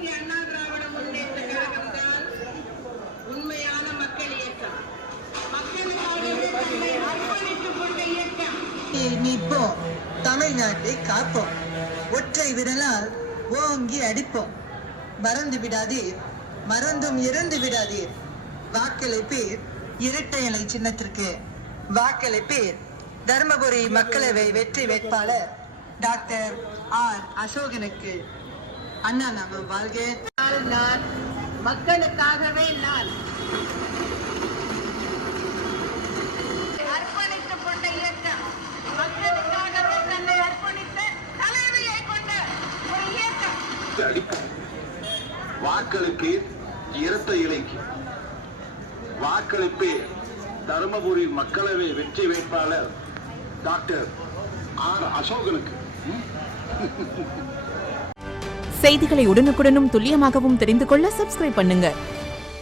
இந்திய அண்ணா திராவிட முன்னேற்ற கழகம் தான் உண்மையான மக்கள் இயக்கம். மக்களுக்காகவே தன்னை அர்ப்பணித்துக் கொண்ட இயக்கம். நிற்போம், தமிழ்நாட்டை காப்போம், ஒற்றை விரலால் ஓங்கி அடிப்போம். மறந்து விடாதீர், மறந்தும் இறந்து விடாதீர். வாக்களிப்பீர் இரட்டை இலை சின்னத்திற்கு. வாக்களிப்பீர் தர்மபுரி மக்களவை வெற்றி வேட்பாளர் டாக்டர் ஆர் அசோகனுக்கு. அண்ணா நாம வாழ்க. நான் மக்களுக்காகவே நான் அர்ப்பணித்துக் கொண்ட இயக்கம். மக்களுக்காகவே தன்னை அர்ப்பணித்த தலைமையை கொண்ட ஒரு இயக்கம். வாக்களுக்கு இரட்டை இலைக்கு. வாக்களிப்பே தருமபுரி மக்களவை வெற்றி வேட்பாளர் டாக்டர் ஆர் அசோகனுக்கு. செய்திகளை உடனுக்குடனும் துல்லியமாகவும் தெரிந்து கொள்ள சப்ஸ்கிரைப் பண்ணுங்க.